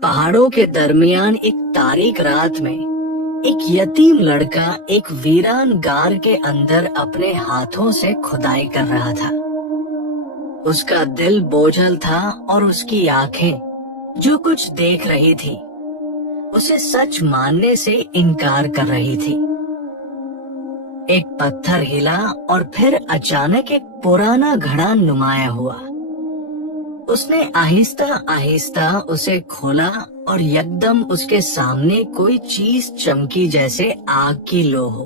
पहाड़ों के दरमियान एक तारीख रात में एक यतीम लड़का एक वीरान गार के अंदर अपने हाथों से खुदाई कर रहा था। उसका दिल बोझल था और उसकी आंखें जो कुछ देख रही थी उसे सच मानने से इनकार कर रही थी। एक पत्थर हिला और फिर अचानक एक पुराना घड़ा नुमाया हुआ। उसने आहिस्ता आहिस्ता उसे खोला और यकदम उसके सामने कोई चीज चमकी जैसे आग की लो हो।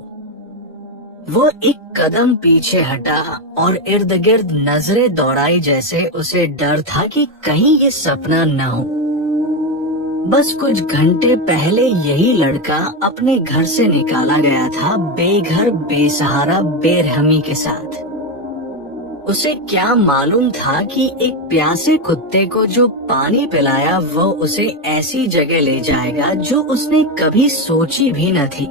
वो एक कदम पीछे हटा और इर्द गिर्द नजरें दौड़ाई जैसे उसे डर था कि कहीं ये सपना न हो। बस कुछ घंटे पहले यही लड़का अपने घर से निकाला गया था, बेघर बेसहारा बेरहमी के साथ। उसे क्या मालूम था कि एक प्यासे कुत्ते को जो पानी पिलाया वो उसे ऐसी जगह ले जाएगा जो उसने कभी सोची भी न थी।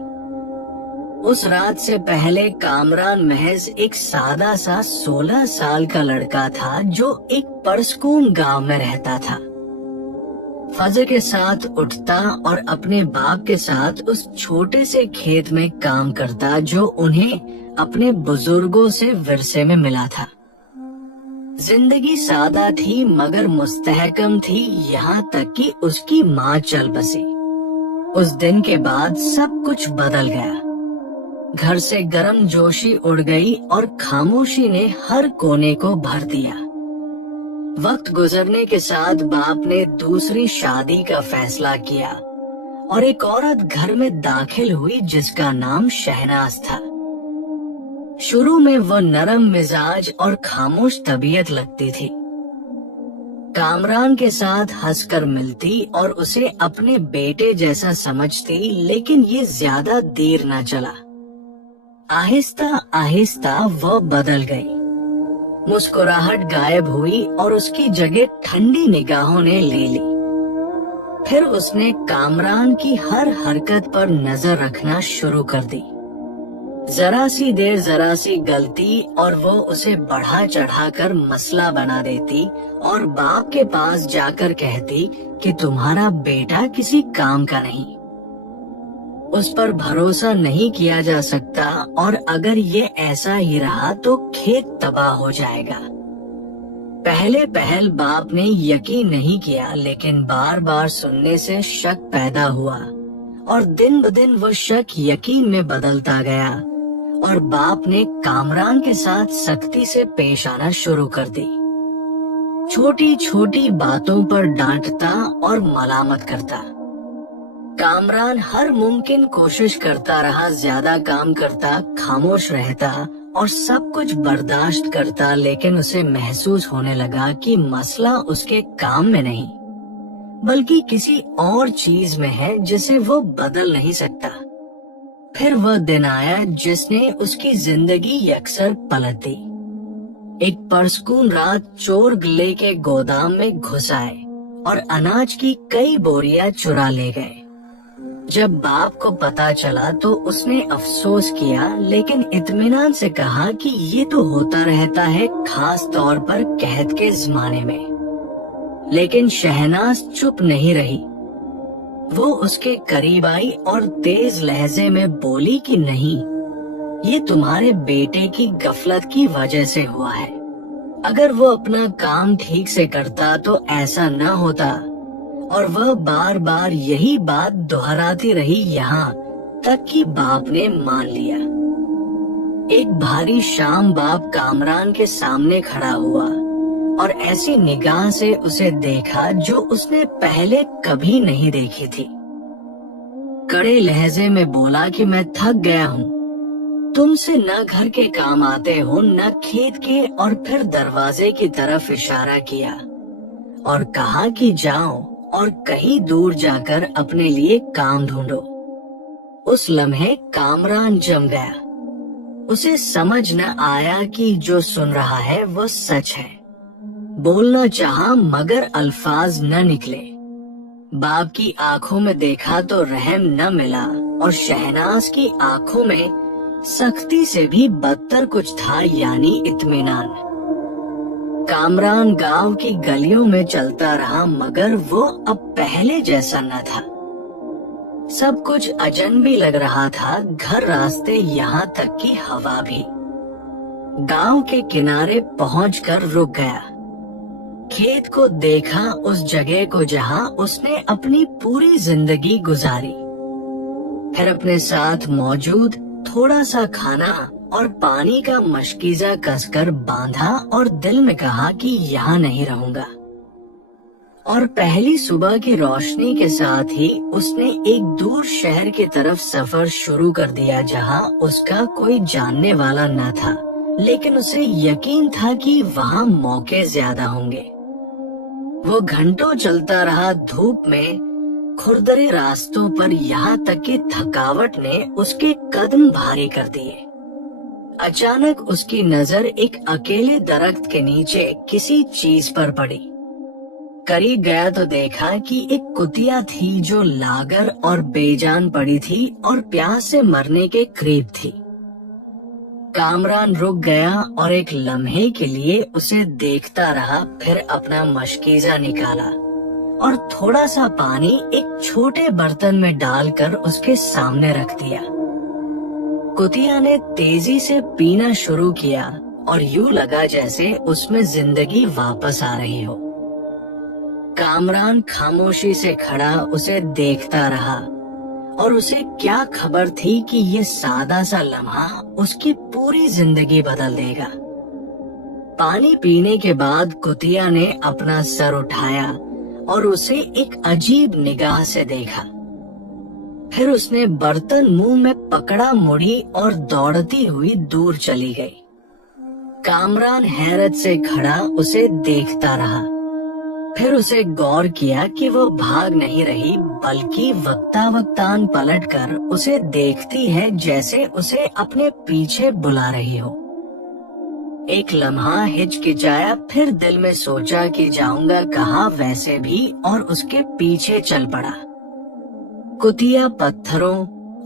उस रात से पहले कामरान महज एक सादा सा 16 साल का लड़का था जो एक परसकून गांव में रहता था। फजर के साथ उठता और अपने बाप के साथ उस छोटे से खेत में काम करता जो उन्हें अपने बुजुर्गों से विरसे में मिला था। जिंदगी सादा थी मगर मुस्तहकम थी, यहाँ तक कि उसकी माँ चल बसी। उस दिन के बाद सब कुछ बदल गया। घर से गर्म जोशी उड़ गई और खामोशी ने हर कोने को भर दिया। वक्त गुजरने के साथ बाप ने दूसरी शादी का फैसला किया और एक औरत घर में दाखिल हुई जिसका नाम शहनाज था। शुरू में वो नरम मिजाज और खामोश तबीयत लगती थी। कामरान के साथ हंसकर मिलती और उसे अपने बेटे जैसा समझती, लेकिन ये ज्यादा देर न चला। आहिस्ता आहिस्ता वो बदल गई। मुस्कुराहट गायब हुई और उसकी जगह ठंडी निगाहों ने ले ली। फिर उसने कामरान की हर हरकत पर नजर रखना शुरू कर दी। जरा सी देर जरा सी गलती और वो उसे बढ़ा चढ़ा कर मसला बना देती और बाप के पास जाकर कहती कि तुम्हारा बेटा किसी काम का नहीं, उस पर भरोसा नहीं किया जा सकता और अगर ये ऐसा ही रहा तो खेत तबाह हो जाएगा। पहले पहल बाप ने यकीन नहीं किया, लेकिन बार बार सुनने से शक पैदा हुआ और दिन ब दिन वो शक यकीन में बदलता गया और बाप ने कामरान के साथ सख्ती से पेश आना शुरू कर दी। छोटी छोटी बातों पर डांटता और मलामत करता। कामरान हर मुमकिन कोशिश करता रहा, ज्यादा काम करता, खामोश रहता और सब कुछ बर्दाश्त करता, लेकिन उसे महसूस होने लगा कि मसला उसके काम में नहीं बल्कि किसी और चीज में है जिसे वो बदल नहीं सकता। फिर वह दिन आया जिसने उसकी जिंदगी यकसर पलट दी। एक परसकून रात चोर गले के गोदाम में घुस आए और अनाज की कई बोरियां चुरा ले गए। जब बाप को पता चला तो उसने अफसोस किया, लेकिन इत्मीनान से कहा कि ये तो होता रहता है, खास तौर पर कहत के जमाने में। लेकिन शहनाज चुप नहीं रही। वो उसके करीब आई और तेज लहजे में बोली कि नहीं, ये तुम्हारे बेटे की गफलत की वजह से हुआ है। अगर वो अपना काम ठीक से करता तो ऐसा न होता। और वह बार बार यही बात दोहराती रही, यहाँ तक कि बाप ने मान लिया। एक भारी शाम बाप कामरान के सामने खड़ा हुआ और ऐसी निगाह से उसे देखा जो उसने पहले कभी नहीं देखी थी। कड़े लहजे में बोला कि मैं थक गया हूँ, तुमसे न घर के काम आते हो न खेत के, और फिर दरवाजे की तरफ इशारा किया और कहा कि जाओ और कहीं दूर जाकर अपने लिए काम ढूंढो। उस लम्हे कामरान जम गया। उसे समझ न आया कि जो सुन रहा है वो सच है। बोलना चाहा मगर अल्फाज न निकले। बाप की आंखों में देखा तो रहम न मिला और शहनाज की आंखों में सख्ती से भी बदतर कुछ था, यानी इत्मीनान। कामरान गांव की गलियों में चलता रहा, मगर वो अब पहले जैसा न था। सब कुछ अजनबी लग रहा था, घर, रास्ते, यहाँ तक कि हवा भी। गांव के किनारे पहुंचकर रुक गया। खेत को देखा, उस जगह को जहां उसने अपनी पूरी जिंदगी गुजारी। फिर अपने साथ मौजूद थोड़ा सा खाना और पानी का मशकीजा कसकर बांधा और दिल में कहा कि यहाँ नहीं रहूंगा। और पहली सुबह की रोशनी के साथ ही उसने एक दूर शहर की तरफ सफर शुरू कर दिया, जहाँ उसका कोई जानने वाला न था, लेकिन उसे यकीन था कि वहाँ मौके ज्यादा होंगे। वो घंटों चलता रहा, धूप में, खुरदरे रास्तों पर, यहाँ तक कि थकावट ने उसके कदम भारी कर दिए। अचानक उसकी नजर एक अकेले दरख्त के नीचे किसी चीज पर पड़ी। करीब गया तो देखा कि एक कुतिया थी जो लागर और बेजान पड़ी थी और प्यास से मरने के करीब थी। कामरान रुक गया और एक लम्हे के लिए उसे देखता रहा, फिर अपना मशकीजा निकाला और थोड़ा सा पानी एक छोटे बर्तन में डालकर उसके सामने रख दिया। कुतिया ने तेजी से पीना शुरू किया और यूं लगा जैसे उसमें जिंदगी वापस आ रही हो। कामरान खामोशी से खड़ा उसे देखता रहा और उसे क्या खबर थी कि ये सादा सा लम्हा उसकी पूरी जिंदगी बदल देगा। पानी पीने के बाद कुतिया ने अपना सर उठाया और उसे एक अजीब निगाह से देखा। फिर उसने बर्तन मुंह में पकड़ा, मुड़ी और दौड़ती हुई दूर चली गई। कामरान हैरत से खड़ा उसे देखता रहा। फिर उसे गौर किया कि वो भाग नहीं रही, बल्कि वक्तान पलटकर उसे देखती है, जैसे उसे अपने पीछे बुला रही हो। एक लम्हा हिचकिचाया, फिर दिल में सोचा कि जाऊंगा कहाँ वैसे भी, और उसके पीछे चल पड़ा। कुतिया पत्थरों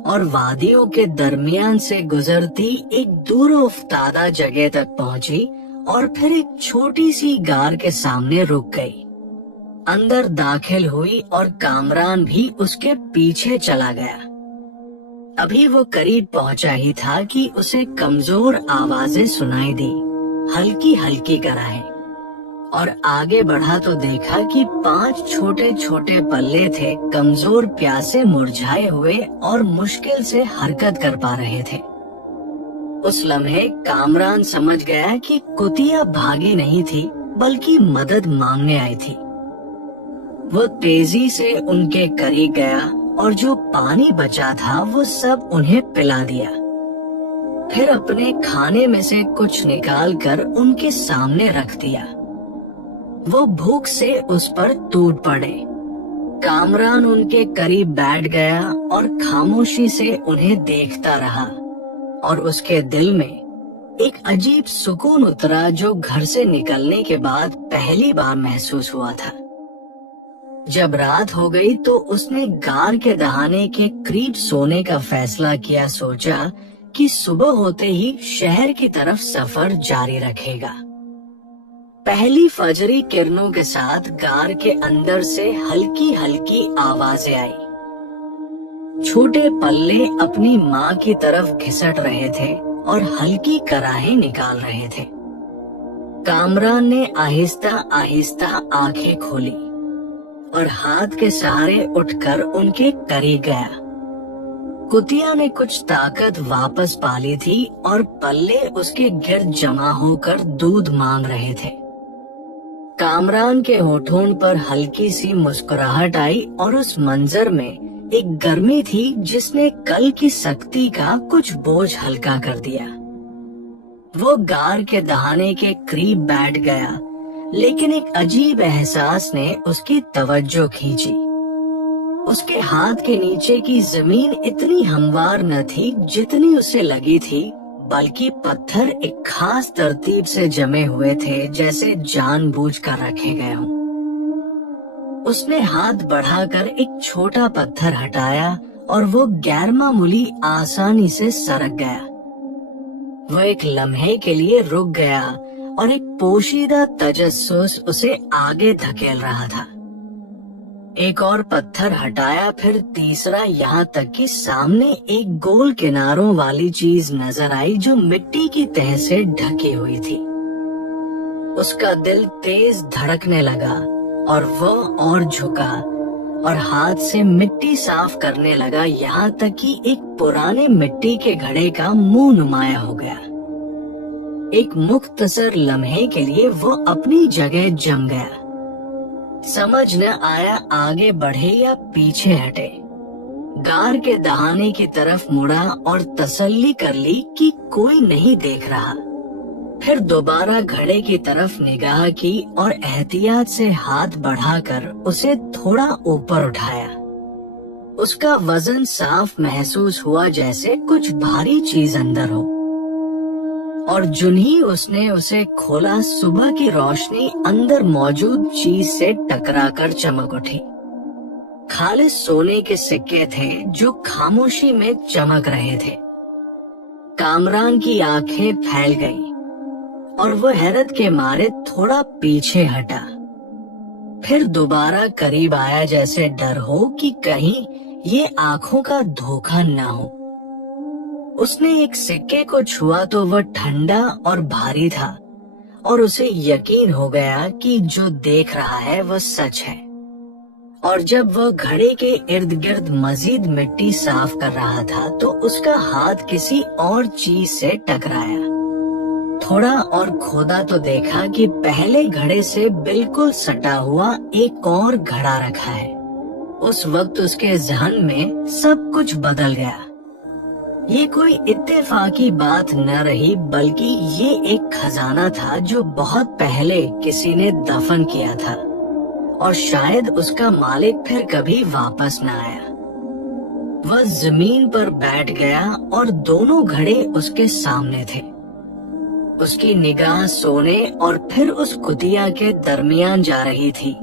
और वादियों के दरमियान से गुजरती एक दूर उफ्तादा जगह तक पहुंची और फिर एक छोटी सी गार के सामने रुक गई। अंदर दाखिल हुई और कामरान भी उसके पीछे चला गया। अभी वो करीब पहुंचा ही था कि उसे कमजोर आवाजें सुनाई दी, हल्की हल्की कराहे, और आगे बढ़ा तो देखा कि 5 छोटे छोटे पल्ले थे, कमजोर, प्यासे, मुरझाए हुए और मुश्किल से हरकत कर पा रहे थे। उस लम्हे कामरान समझ गया कि कुतिया भागी नहीं थी, बल्कि मदद मांगने आई थी। वो तेजी से उनके करीब गया और जो पानी बचा था वो सब उन्हें पिला दिया। फिर अपने खाने में से कुछ निकालकर उनके सामने रख दिया। वो भूख से उस पर टूट पड़े। कामरान उनके करीब बैठ गया और खामोशी से उन्हें देखता रहा, और उसके दिल में एक अजीब सुकून उतरा जो घर से निकलने के बाद पहली बार महसूस हुआ था। जब रात हो गई तो उसने गार के दहाने के करीब सोने का फैसला किया। सोचा कि सुबह होते ही शहर की तरफ सफर जारी रखेगा। पहली फजरी किरणों के साथ गार के अंदर से हल्की हल्की आवाजें आई। छोटे पल्ले अपनी माँ की तरफ घिसट रहे थे और हल्की कराहें निकाल रहे थे। कामरान ने आहिस्ता आहिस्ता आंखें खोली और हाथ के सहारे उठकर उनके करीब गया। कुतिया ने कुछ ताकत वापस पा ली थी और पल्ले उसके गिर्द जमा होकर दूध मांग रहे थे। कामरान के होठों पर हल्की सी मुस्कुराहट आई और उस मंजर में एक गर्मी थी जिसने कल की सख्ती का कुछ बोझ हल्का कर दिया। वो गार के दहाने के करीब बैठ गया, लेकिन एक अजीब एहसास ने उसकी तवज्जो खींची। उसके हाथ के नीचे की जमीन इतनी हमवार न थी जितनी उसे लगी थी, बल्कि पत्थर एक खास तरतीब से जमे हुए थे, जैसे जानबूझकर रखे गए हों। उसने हाथ बढ़ाकर एक छोटा पत्थर हटाया और वो गैर मामूली आसानी से सरक गया। वो एक लम्हे के लिए रुक गया, और एक पोशीदा तजस्सुस उसे आगे धकेल रहा था। एक और पत्थर हटाया, फिर तीसरा, यहाँ तक कि सामने एक गोल किनारों वाली चीज नजर आई जो मिट्टी की तह से ढकी हुई थी। उसका दिल तेज धड़कने लगा और वह और झुका और हाथ से मिट्टी साफ करने लगा, यहाँ तक कि एक पुराने मिट्टी के घड़े का मुंह नुमाया हो गया। एक मुख्तसर लम्हे के लिए वो अपनी जगह जम गया। समझ न आया आगे बढ़े या पीछे हटे। गार के दहाने की तरफ मुड़ा और तसल्ली कर ली कि कोई नहीं देख रहा। फिर दोबारा घड़े की तरफ निगाह की और एहतियात से हाथ बढ़ाकर उसे थोड़ा ऊपर उठाया। उसका वजन साफ महसूस हुआ, जैसे कुछ भारी चीज अंदर हो। और जुन्ही उसने उसे खोला, सुबह की रोशनी अंदर मौजूद चीज से टकराकर चमक उठी। खालिस सोने के सिक्के थे जो खामोशी में चमक रहे थे। कामरान की आंखें फैल गईं और वो हैरत के मारे थोड़ा पीछे हटा। फिर दोबारा करीब आया, जैसे डर हो कि कहीं ये आंखों का धोखा न हो। उसने एक सिक्के को छुआ तो वह ठंडा और भारी था और उसे यकीन हो गया कि जो देख रहा है वह सच है। और जब वह घड़े के इर्द गिर्द मजीद मिट्टी साफ कर रहा था तो उसका हाथ किसी और चीज से टकराया। थोड़ा और खोदा तो देखा कि पहले घड़े से बिल्कुल सटा हुआ एक और घड़ा रखा है। उस वक्त उसके ज़हन में सब कुछ बदल गया। ये कोई इत्तेफाकी बात न रही, बल्कि ये एक खजाना था जो बहुत पहले किसी ने दफन किया था और शायद उसका मालिक फिर कभी वापस न आया। वह जमीन पर बैठ गया और दोनों घड़े उसके सामने थे। उसकी निगाह सोने और फिर उस कुतिया के दरमियान जा रही थी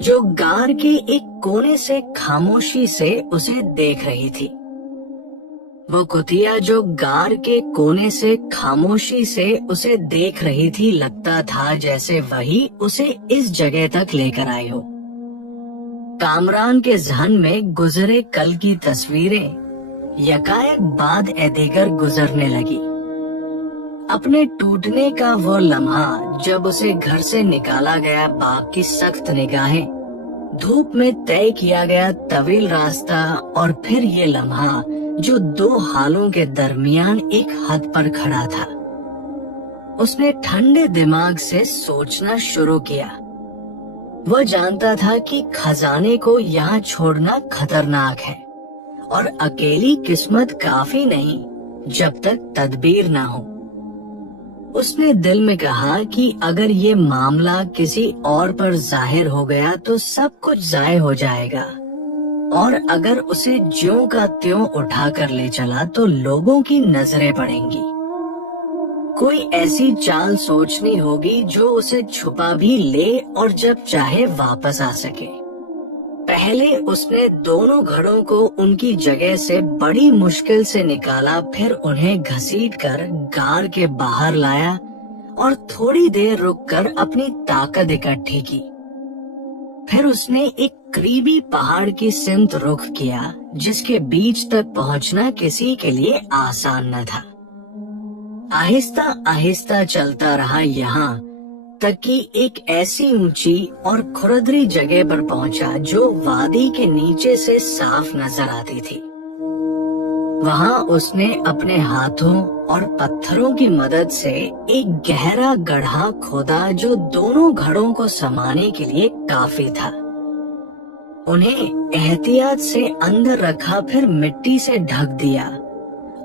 जो गार के एक कोने से खामोशी से उसे देख रही थी। वो कुतिया जो गार के कोने से खामोशी से उसे देख रही थी, लगता था जैसे वही उसे इस जगह तक लेकर आई हो। कामरान के ज़हन में गुजरे कल की तस्वीरें यकायक बाद ए दीगर गुजरने लगी। अपने टूटने का वो लम्हा जब उसे घर से निकाला गया, बाप की सख्त निगाहें, धूप में तय किया गया तवील रास्ता और फिर ये लम्हा जो दो हालों के दरमियान एक हद पर खड़ा था। उसने ठंडे दिमाग से सोचना शुरू किया। वह जानता था कि खजाने को यहाँ छोड़ना खतरनाक है और अकेली किस्मत काफी नहीं जब तक तदबीर ना हो। उसने दिल में कहा कि अगर ये मामला किसी और पर जाहिर हो गया तो सब कुछ जाये हो जाएगा, और अगर उसे ज्यों का त्यों उठा कर ले चला तो लोगों की नजरें पड़ेंगी। कोई ऐसी चाल सोचनी होगी जो उसे छुपा भी ले और जब चाहे वापस आ सके। पहले उसने दोनों घड़ों को उनकी जगह से बड़ी मुश्किल से निकाला, फिर उन्हें घसीटकर गार के बाहर लाया और थोड़ी देर रुककर अपनी ताकत इकट्ठी की। फिर उसने एक करीबी पहाड़ की सिमत रुख किया जिसके बीच तक पहुंचना किसी के लिए आसान न था। आहिस्ता आहिस्ता चलता रहा यहाँ तक कि एक ऐसी ऊंची और खुरदरी जगह पर पहुंचा जो वादी के नीचे से साफ नजर आती थी। वहाँ उसने अपने हाथों और पत्थरों की मदद से एक गहरा गड्ढा खोदा जो दोनों घड़ों को समाने के लिए काफी था। उन्हें एहतियात से अंदर रखा, फिर मिट्टी से ढक दिया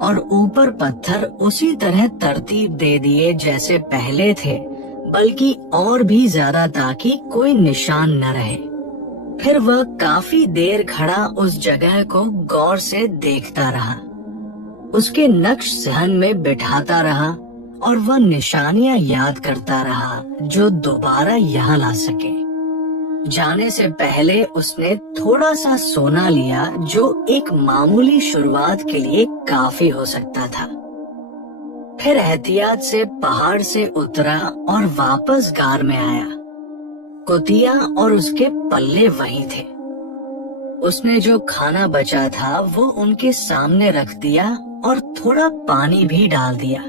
और ऊपर पत्थर उसी तरह तरतीब दे दिए जैसे पहले थे, बल्कि और भी ज्यादा, ताकि कोई निशान न रहे। फिर वह काफी देर खड़ा उस जगह को गौर से देखता रहा, उसके नक्श ज़हन में बिठाता रहा और वह निशानियां याद करता रहा जो दोबारा यहाँ ला सके। जाने से पहले उसने थोड़ा सा सोना लिया जो एक मामूली शुरुआत के लिए काफी हो सकता था। फिर एहतियात से पहाड़ से उतरा और वापस गार में आया। कुतिया और उसके पल्ले वही थे। उसने जो खाना बचा था वो उनके सामने रख दिया और थोड़ा पानी भी डाल दिया।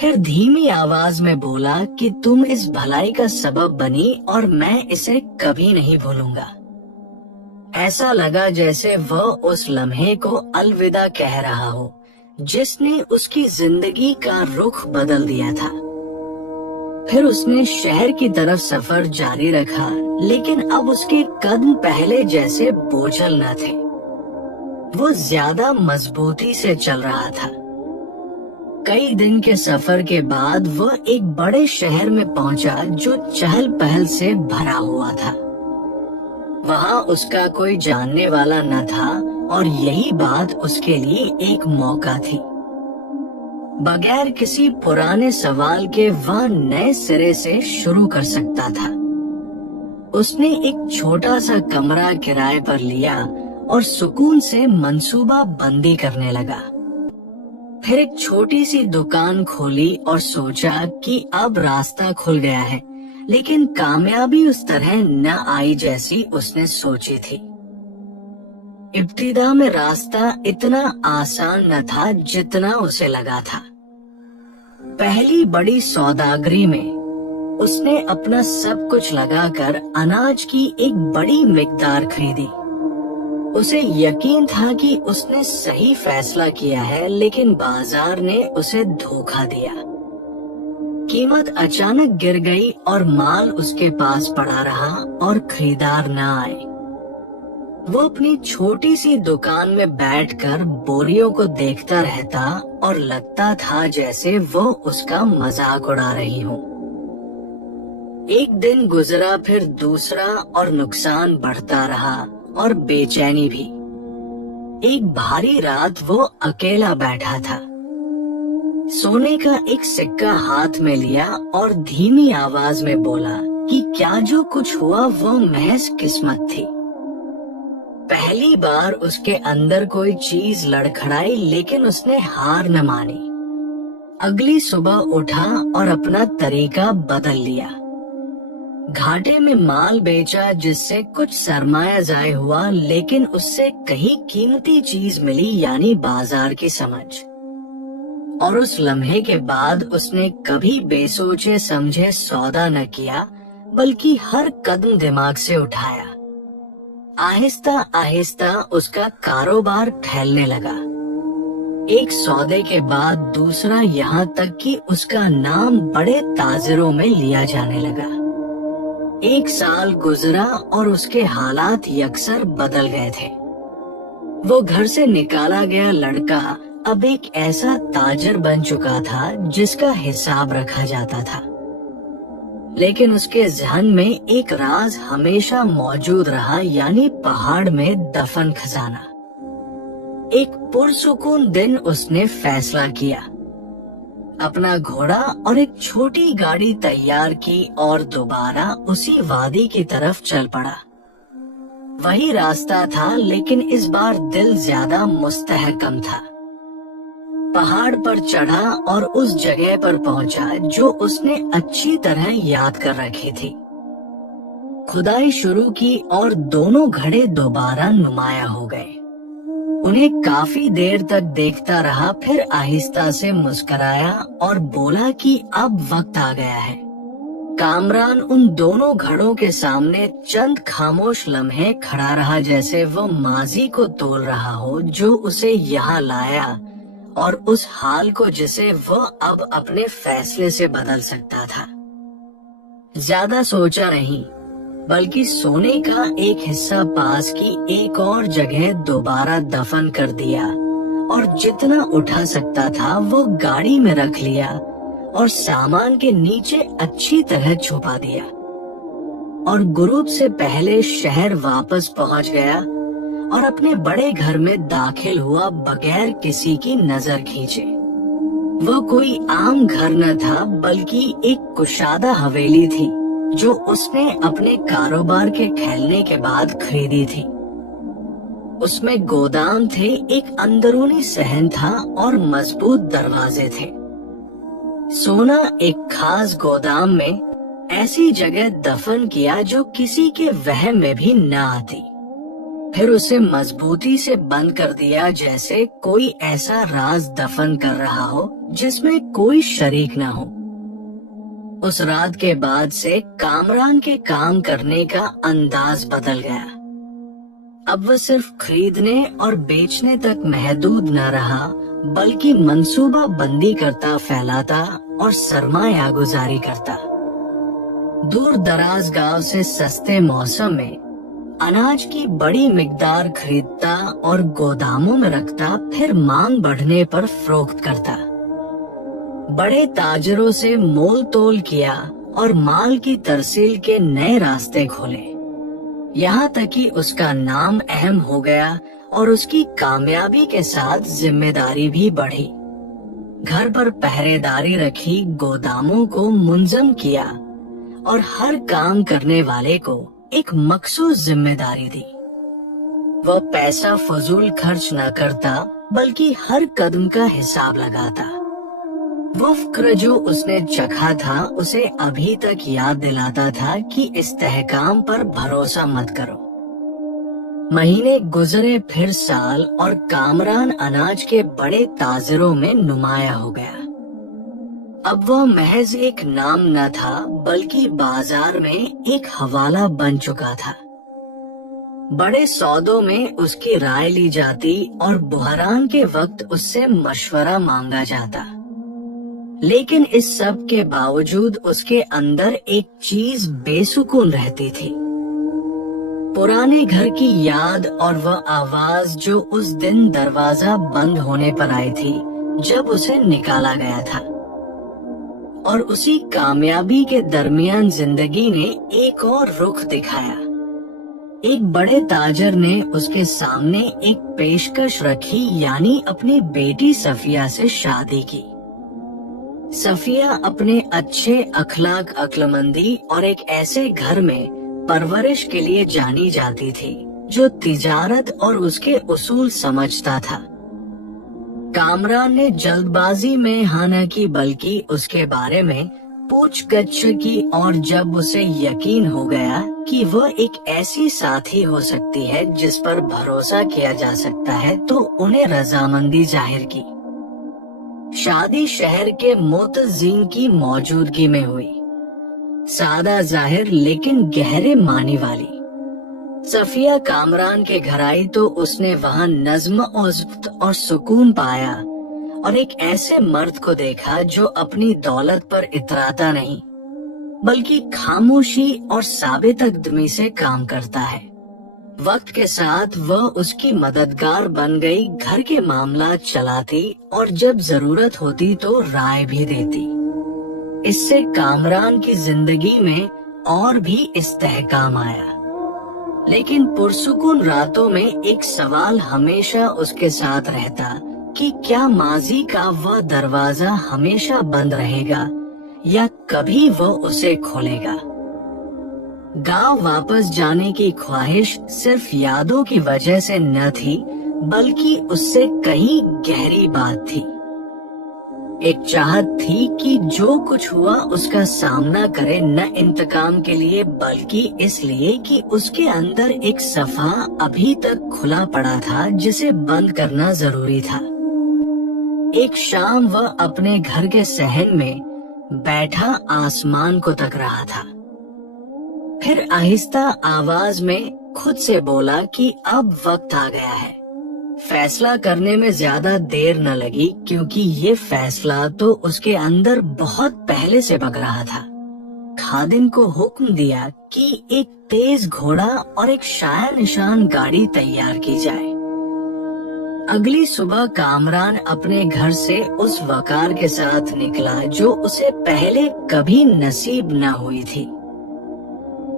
फिर धीमी आवाज में बोला कि तुम इस भलाई का सबब बनी और मैं इसे कभी नहीं भूलूंगा। ऐसा लगा जैसे वह उस लम्हे को अलविदा कह रहा हो जिसने उसकी जिंदगी का रुख बदल दिया था। फिर उसने शहर की तरफ सफर जारी रखा, लेकिन अब उसके कदम पहले जैसे बोझल न थे। वो ज्यादा मजबूती से चल रहा था। कई दिन के सफर के बाद वह एक बड़े शहर में पहुंचा जो चहल पहल से भरा हुआ था। वहां उसका कोई जानने वाला न था और यही बात उसके लिए एक मौका थी। बगैर किसी पुराने सवाल के वह नए सिरे से शुरू कर सकता था। उसने एक छोटा सा कमरा किराए पर लिया और सुकून से मंसूबा बंदी करने लगा। फिर एक छोटी सी दुकान खोली और सोचा कि अब रास्ता खुल गया है, लेकिन कामयाबी उस तरह न आई जैसी उसने सोची थी। इब्तिदा में रास्ता इतना आसान न था जितना उसे लगा था। पहली बड़ी सौदागरी में उसने अपना सब कुछ लगाकर अनाज की एक बड़ी मिकदार खरीदी। उसे यकीन था कि उसने सही फैसला किया है, लेकिन बाजार ने उसे धोखा दिया। कीमत अचानक गिर गई और माल उसके पास पड़ा रहा और खरीदार न आए। वो अपनी छोटी सी दुकान में बैठकर बोरियों को देखता रहता और लगता था जैसे वो उसका मजाक उड़ा रही हो। एक दिन गुजरा, फिर दूसरा, और नुकसान बढ़ता रहा और बेचैनी भी। एक भारी रात वो अकेला बैठा था। सोने का एक सिक्का हाथ में लिया और धीमी आवाज में बोला कि क्या जो कुछ हुआ वो महज किस्मत थी। पहली बार उसके अंदर कोई चीज लड़खड़ाई, लेकिन उसने हार न मानी। अगली सुबह उठा और अपना तरीका बदल लिया। घाटे में माल बेचा जिससे कुछ सरमाया जाय हुआ, लेकिन उससे कहीं कीमती चीज मिली, यानी बाजार की समझ। और उस लम्हे के बाद उसने कभी बेसोचे समझे सौदा न किया, बल्कि हर कदम दिमाग से उठाया। आहिस्ता आहिस्ता उसका कारोबार फैलने लगा। एक सौदे के बाद दूसरा, यहाँ तक कि उसका नाम बड़े ताजरों में लिया जाने लगा। एक साल गुजरा और उसके हालात यकसर बदल गए थे। वो घर से निकाला गया लड़का अब एक ऐसा ताजर बन चुका था जिसका हिसाब रखा जाता था। लेकिन उसके ज़हन में एक राज हमेशा मौजूद रहा, यानी पहाड़ में दफन खजाना। एक पुरसुकून दिन उसने फैसला किया। अपना घोड़ा और एक छोटी गाड़ी तैयार की और दोबारा उसी वादी की तरफ चल पड़ा। वही रास्ता था, लेकिन इस बार दिल ज्यादा मुस्तहकम था। पहाड़ पर चढ़ा और उस जगह पर पहुंचा जो उसने अच्छी तरह याद कर रखी थी। खुदाई शुरू की और दोनों घड़े दोबारा नुमाया हो गए। उन्हें काफी देर तक देखता रहा, फिर आहिस्ता से मुस्कुराया और बोला कि अब वक्त आ गया है। कामरान उन दोनों घड़ों के सामने चंद खामोश लम्हे खड़ा रहा, जैसे वो माजी को तोल रहा हो जो उसे यहाँ लाया, और उस हाल को जिसे वो अब अपने फैसले से बदल सकता था। ज्यादा सोचा नहीं, बल्कि सोने का एक हिस्सा पास की एक और जगह दोबारा दफन कर दिया और जितना उठा सकता था वो गाड़ी में रख लिया और सामान के नीचे अच्छी तरह छुपा दिया। और गुरूब से पहले शहर वापस पहुंच गया और अपने बड़े घर में दाखिल हुआ बगैर किसी की नजर खींचे। वो कोई आम घर न था, बल्कि एक कुशादा हवेली थी जो उसने अपने कारोबार के फैलने के बाद खरीदी थी। उसमें गोदाम थे, एक अंदरूनी सहन था और मजबूत दरवाजे थे। सोना एक खास गोदाम में ऐसी जगह दफन किया जो किसी के वहम में भी न आती। फिर उसे मजबूती से बंद कर दिया, जैसे कोई ऐसा राज दफन कर रहा हो जिसमें कोई शरीक न हो। उस रात के बाद से कामरान के काम करने का अंदाज बदल गया। अब वह सिर्फ खरीदने और बेचने तक महदूद न रहा, बल्कि मंसूबा बंदी करता, फैलाता और सरमाया गुजारी करता। दूर दराज गांव से सस्ते मौसम में अनाज की बड़ी मिकदार खरीदता और गोदामों में रखता, फिर मांग बढ़ने पर फरोख्त करता। बड़े ताजरों से मोल तोल किया और माल की तरसील के नए रास्ते खोले। यहाँ तक कि उसका नाम अहम हो गया और उसकी कामयाबी के साथ जिम्मेदारी भी बढ़ी। घर पर पहरेदारी रखी, गोदामों को मुंजम किया और हर काम करने वाले को एक मखसूस जिम्मेदारी दी। वह पैसा फजूल खर्च न करता, बल्कि हर कदम का हिसाब लगाता। वो फिक्र जो उसने चखा था उसे अभी तक याद दिलाता था कि इस्तेहकाम पर भरोसा मत करो। महीने गुजरे, फिर साल, और कामरान अनाज के बड़े ताजरों में नुमाया हो गया। अब वह महज एक नाम न था, बल्कि बाजार में एक हवाला बन चुका था। बड़े सौदों में उसकी राय ली जाती और बुहरान के वक्त उससे मशवरा मांगा जाता। लेकिन इस सब के बावजूद उसके अंदर एक चीज बेसुकून रहती थी। पुराने घर की याद और वह आवाज जो उस दिन दरवाजा बंद होने पर आई थी जब उसे निकाला गया था। और उसी कामयाबी के दरमियान जिंदगी ने एक और रुख दिखाया। एक बड़े ताजर ने उसके सामने एक पेशकश रखी, यानी अपनी बेटी सफिया से शादी की। सफिया अपने अच्छे अखलाक, अक्लमंदी और एक ऐसे घर में परवरिश के लिए जानी जाती थी जो तिजारत और उसके उसूल समझता था। कामरान ने जल्दबाजी में हाँ न की, बल्कि उसके बारे में पूछ-गछ की, और जब उसे यकीन हो गया कि वह एक ऐसी साथी हो सकती है जिस पर भरोसा किया जा सकता है, तो उन्हें रजामंदी जाहिर की। शादी शहर के मुतज़ीन की मौजूदगी में हुई। सादा जाहिर लेकिन गहरे मानी वाली। सफिया कामरान के घर आई तो उसने वहाँ नज़्म और सुकून पाया और एक ऐसे मर्द को देखा जो अपनी दौलत पर इतराता नहीं, बल्कि खामोशी और साबित कदमी से काम करता है। वक्त के साथ वह उसकी मददगार बन गई, घर के मामला चलाती और जब जरूरत होती तो राय भी देती। इससे कामरान की जिंदगी में और भी इस्तेहकाम आया। लेकिन पुरसुकून रातों में एक सवाल हमेशा उसके साथ रहता कि क्या माजी का वह दरवाजा हमेशा बंद रहेगा या कभी वह उसे खोलेगा। गांव वापस जाने की ख्वाहिश सिर्फ यादों की वजह से न थी, बल्कि उससे कहीं गहरी बात थी। एक चाहत थी कि जो कुछ हुआ उसका सामना करे, न इंतकाम के लिए बल्कि इसलिए कि उसके अंदर एक सफा अभी तक खुला पड़ा था जिसे बंद करना जरूरी था। एक शाम वह अपने घर के सहन में बैठा आसमान को तक रहा था। फिर आहिस्ता आवाज में खुद से बोला कि अब वक्त आ गया है। फैसला करने में ज्यादा देर न लगी, क्योंकि ये फैसला तो उसके अंदर बहुत पहले से पक रहा था। खादिम को हुक्म दिया कि एक तेज घोड़ा और एक शायर निशान गाड़ी तैयार की जाए। अगली सुबह कामरान अपने घर से उस वकार के साथ निकला जो उसे पहले कभी नसीब न हुई थी।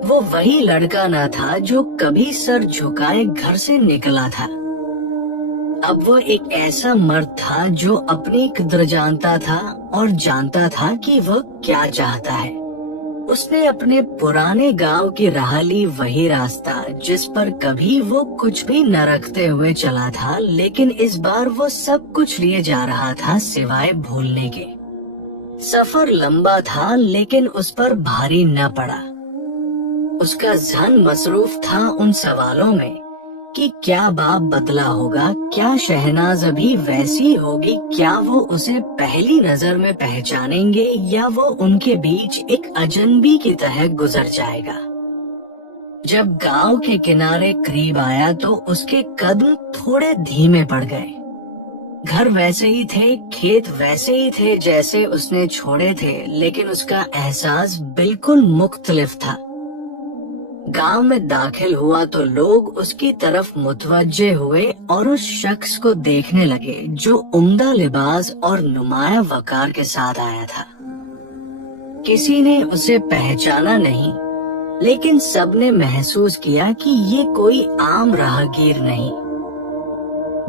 वो वही लड़का न था जो कभी सर झुकाए घर से निकला था। अब वो एक ऐसा मर्द था जो अपनी कद्र जानता था और जानता था कि वह क्या चाहता है। उसने अपने पुराने गांव की राह ली, वही रास्ता जिस पर कभी वो कुछ भी न रखते हुए चला था, लेकिन इस बार वो सब कुछ लिए जा रहा था सिवाय भूलने के। सफर लंबा था लेकिन उस पर भारी न पड़ा। उसका ज़हन मसरूफ था उन सवालों में कि क्या बाप बदला होगा, क्या शहनाज अभी वैसी होगी, क्या वो उसे पहली नजर में पहचानेंगे या वो उनके बीच एक अजनबी की तरह गुजर जाएगा। जब गांव के किनारे करीब आया तो उसके कदम थोड़े धीमे पड़ गए। घर वैसे ही थे, खेत वैसे ही थे जैसे उसने छोड़े थे, लेकिन उसका एहसास बिल्कुल मुख्तलिफ था। गांव में दाखिल हुआ तो लोग उसकी तरफ मुतवज्जे हुए और उस शख्स को देखने लगे जो उम्दा लिबास और नुमाया वकार के साथ आया था। किसी ने उसे पहचाना नहीं, लेकिन सबने महसूस किया कि ये कोई आम राहगीर नहीं।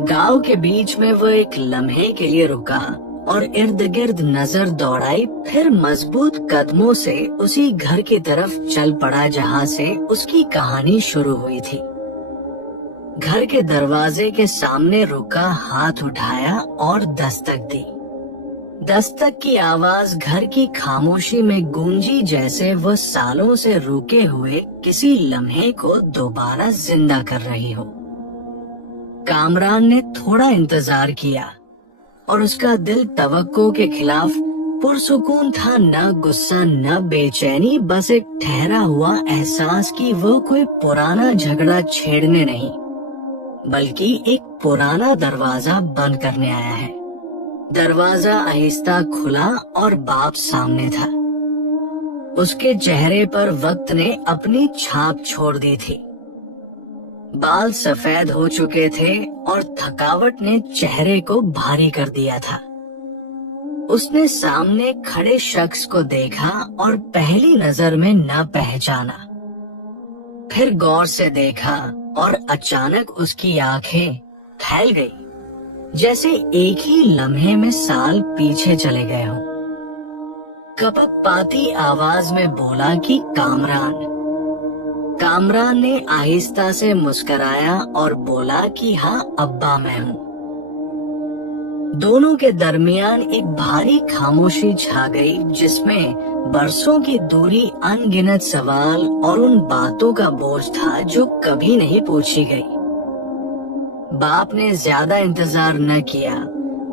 गांव के बीच में वो एक लम्हे के लिए रुका और इर्द गिर्द नजर दौड़ाई, फिर मजबूत कदमों से उसी घर की तरफ चल पड़ा जहां से उसकी कहानी शुरू हुई थी। घर के दरवाजे के सामने रुका, हाथ उठाया और दस्तक दी। दस्तक की आवाज घर की खामोशी में गूंजी जैसे वो सालों से रुके हुए किसी लम्हे को दोबारा जिंदा कर रही हो। कामरान ने थोड़ा इंतजार किया और उसका दिल तवक्को के खिलाफ पुरसुकून था। न गुस्सा न बेचैनी, बस एक ठहरा हुआ एहसास कि वो कोई पुराना झगड़ा छेड़ने नहीं बल्कि एक पुराना दरवाजा बंद करने आया है। दरवाजा आहिस्ता खुला और बाप सामने था। उसके चेहरे पर वक्त ने अपनी छाप छोड़ दी थी। बाल सफेद हो चुके थे और थकावट ने चेहरे को भारी कर दिया था। उसने सामने खड़े शख्स को देखा और पहली नजर में न पहचाना, फिर गौर से देखा और अचानक उसकी आंखें फैल गई, जैसे एक ही लम्हे में साल पीछे चले गए हों। कपक पाती आवाज में बोला कि कामरान। कामरान ने आहिस्ता से मुस्कराया और बोला कि हाँ अब्बा, मैं हूँ। दोनों के दरमियान एक भारी खामोशी छा गई जिसमें बरसों की दूरी, अनगिनत सवाल और उन बातों का बोझ था जो कभी नहीं पूछी गई। बाप ने ज्यादा इंतजार न किया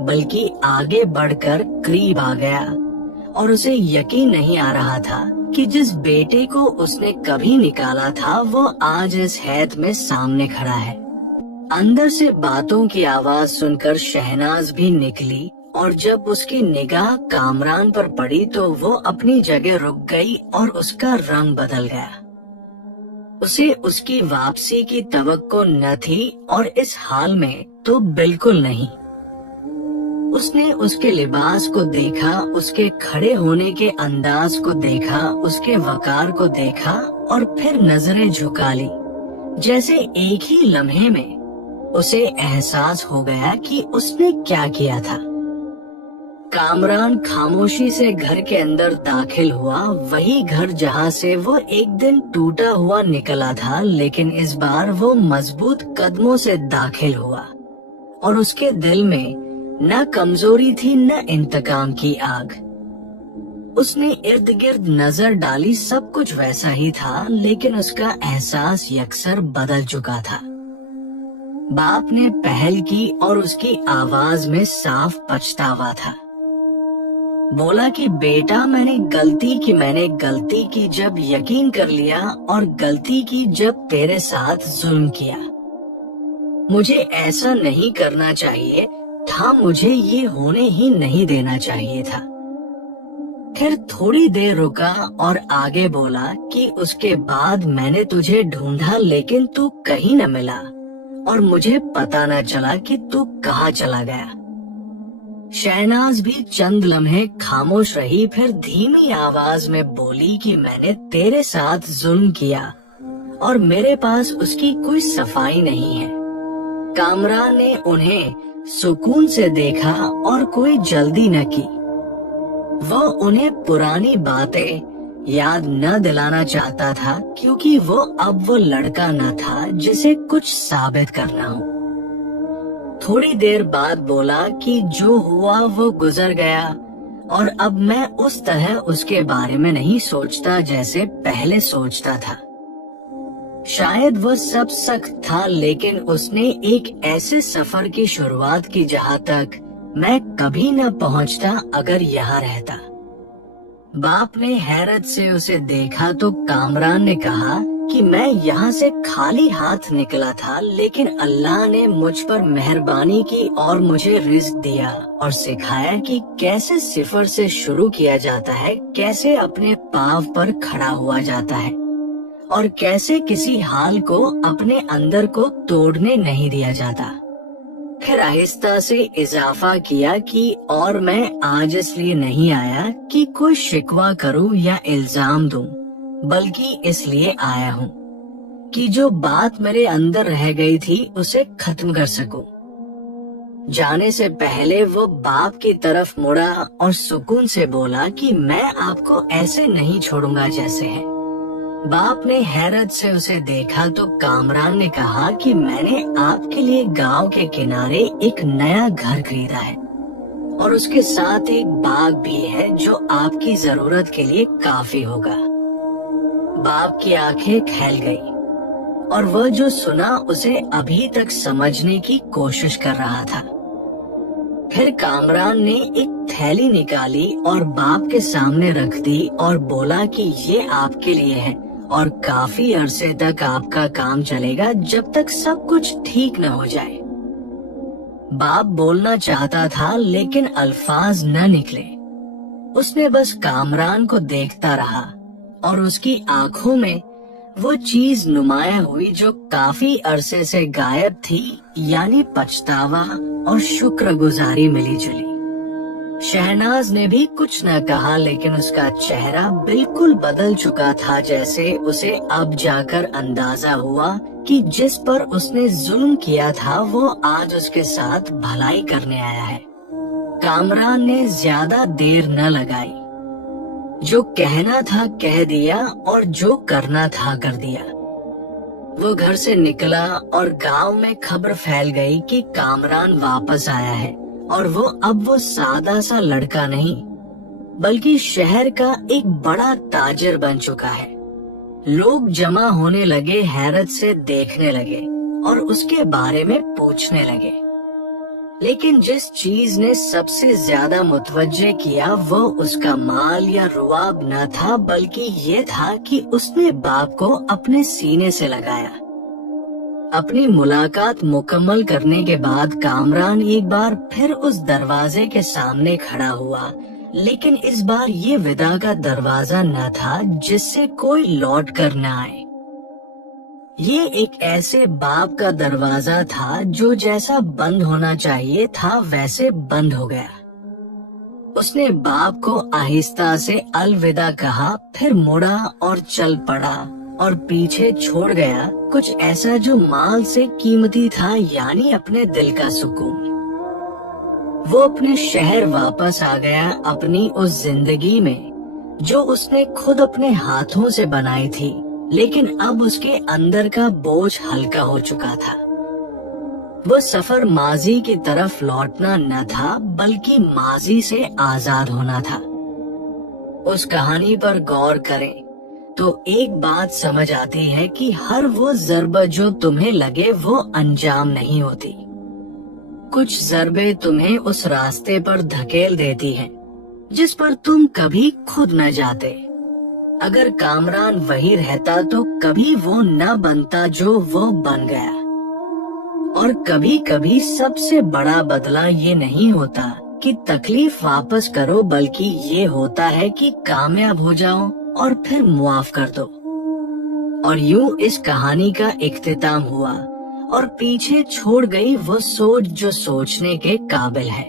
बल्कि आगे बढ़कर करीब आ गया और उसे यकीन नहीं आ रहा था कि जिस बेटे को उसने कभी निकाला था वो आज इस हैत में सामने खड़ा है। अंदर से बातों की आवाज सुनकर शहनाज भी निकली और जब उसकी निगाह कामरान पर पड़ी तो वो अपनी जगह रुक गई और उसका रंग बदल गया। उसे उसकी वापसी की तवक्को न थी और इस हाल में तो बिल्कुल नहीं। उसने उसके लिबास को देखा, उसके खड़े होने के अंदाज को देखा, उसके वकार को देखा और फिर नजरें झुका ली, जैसे एक ही लम्हे में उसे एहसास हो गया कि उसने क्या किया था। कामरान खामोशी से घर के अंदर दाखिल हुआ, वही घर जहां से वो एक दिन टूटा हुआ निकला था, लेकिन इस बार वो मजबूत कदमों से दाखिल हुआ और उसके दिल में न कमजोरी थी न इंतकाम की आग। उसने इर्द गिर्द नजर डाली, सब कुछ वैसा ही था, लेकिन उसका एहसास यकसर बदल चुका था। बाप ने पहल की और उसकी आवाज में साफ पछतावा था। बोला कि बेटा, मैंने गलती की जब यकीन कर लिया और गलती की जब तेरे साथ जुल्म किया। मुझे ऐसा नहीं करना चाहिए था, मुझे ये होने ही नहीं देना चाहिए था। फिर थोड़ी देर रुका और आगे बोला कि उसके बाद मैंने तुझे ढूंढा लेकिन तू कहीं न मिला और मुझे पता न चला कि तू कहाँ चला गया। शहनाज भी चंद लम्हे खामोश रही, फिर धीमी आवाज में बोली कि मैंने तेरे साथ जुल्म किया और मेरे पास उसकी कोई सफाई नहीं है। कामरान ने उन्हें सुकून से देखा और कोई जल्दी न की। वो उन्हें पुरानी बातें याद न दिलाना चाहता था क्योंकि वो लड़का न था जिसे कुछ साबित करना हो। थोड़ी देर बाद बोला कि जो हुआ वो गुजर गया और अब मैं उस तरह उसके बारे में नहीं सोचता जैसे पहले सोचता था। शायद वो सब सख्त था, लेकिन उसने एक ऐसे सफर की शुरुआत की जहाँ तक मैं कभी न पहुँचता अगर यहाँ रहता। बाप ने हैरत से उसे देखा तो कामरान ने कहा कि मैं यहाँ से खाली हाथ निकला था, लेकिन अल्लाह ने मुझ पर मेहरबानी की और मुझे रिज़्क दिया और सिखाया कि कैसे सिफर से शुरू किया जाता है, कैसे अपने पाँव पर खड़ा हुआ जाता है और कैसे किसी हाल को अपने अंदर को तोड़ने नहीं दिया जाता। फिर आहिस्ता से इजाफा किया कि और मैं आज इसलिए नहीं आया कि कोई शिकवा करूं या इल्जाम दूं, बल्कि इसलिए आया हूं कि जो बात मेरे अंदर रह गई थी उसे खत्म कर सकूं। जाने से पहले वो बाप की तरफ मुड़ा और सुकून से बोला कि मैं आपको ऐसे नहीं छोड़ूंगा जैसे है। बाप ने हैरत से उसे देखा तो कामरान ने कहा कि मैंने आपके लिए गांव के किनारे एक नया घर खरीदा है और उसके साथ एक बाग भी है जो आपकी जरूरत के लिए काफी होगा। बाप की आंखें खैल गई और वह जो सुना उसे अभी तक समझने की कोशिश कर रहा था। फिर कामरान ने एक थैली निकाली और बाप के सामने रख दी और बोला कि ये आपके लिए है और काफी अरसे तक आपका काम चलेगा जब तक सब कुछ ठीक न हो जाए। बाप बोलना चाहता था लेकिन अल्फाज न निकले। उसने बस कामरान को देखता रहा और उसकी आंखों में वो चीज नुमाया हुई जो काफी अरसे से गायब थी, यानी पछतावा और शुक्रगुजारी मिली जुली। शहनाज ने भी कुछ न कहा, लेकिन उसका चेहरा बिल्कुल बदल चुका था, जैसे उसे अब जाकर अंदाजा हुआ कि जिस पर उसने जुल्म किया था वो आज उसके साथ भलाई करने आया है। कामरान ने ज्यादा देर न लगाई, जो कहना था कह दिया और जो करना था कर दिया। वो घर से निकला और गांव में खबर फैल गई कि कामरान वापस आया है और वो सादा सा लड़का नहीं बल्कि शहर का एक बड़ा ताजिर बन चुका है। लोग जमा होने लगे, हैरत से देखने लगे और उसके बारे में पूछने लगे। लेकिन जिस चीज ने सबसे ज्यादा मुतवज्जे किया वो उसका माल या रुआब न था, बल्कि ये था कि उसने बाप को अपने सीने से लगाया। अपनी मुलाकात मुकम्मल करने के बाद कामरान एक बार फिर उस दरवाजे के सामने खड़ा हुआ, लेकिन इस बार ये विदा का दरवाजा न था जिससे कोई लौट कर न आए। ये एक ऐसे बाप का दरवाजा था जो जैसा बंद होना चाहिए था वैसे बंद हो गया। उसने बाप को आहिस्ता से अलविदा कहा, फिर मुड़ा और चल पड़ा और पीछे छोड़ गया कुछ ऐसा जो माल से कीमती था, यानी अपने दिल का सुकून। वो अपने शहर वापस आ गया, अपनी उस जिंदगी में जो उसने खुद अपने हाथों से बनाई थी, लेकिन अब उसके अंदर का बोझ हल्का हो चुका था। वो सफर माजी की तरफ लौटना न था बल्कि माजी से आजाद होना था। उस कहानी पर गौर करें तो एक बात समझ आती है कि हर वो ज़रबा जो तुम्हें लगे वो अंजाम नहीं होती। कुछ ज़रबे तुम्हें उस रास्ते पर धकेल देती हैं जिस पर तुम कभी खुद न जाते। अगर कामरान वही रहता तो कभी वो न बनता जो वो बन गया। और कभी कभी सबसे बड़ा बदला ये नहीं होता कि तकलीफ वापस करो, बल्कि ये होता है कि कामयाब हो जाओ और फिर मुआफ कर दो। और यूं इस कहानी का इख्तिताम हुआ और पीछे छोड़ गई वो सोच जो सोचने के काबिल है।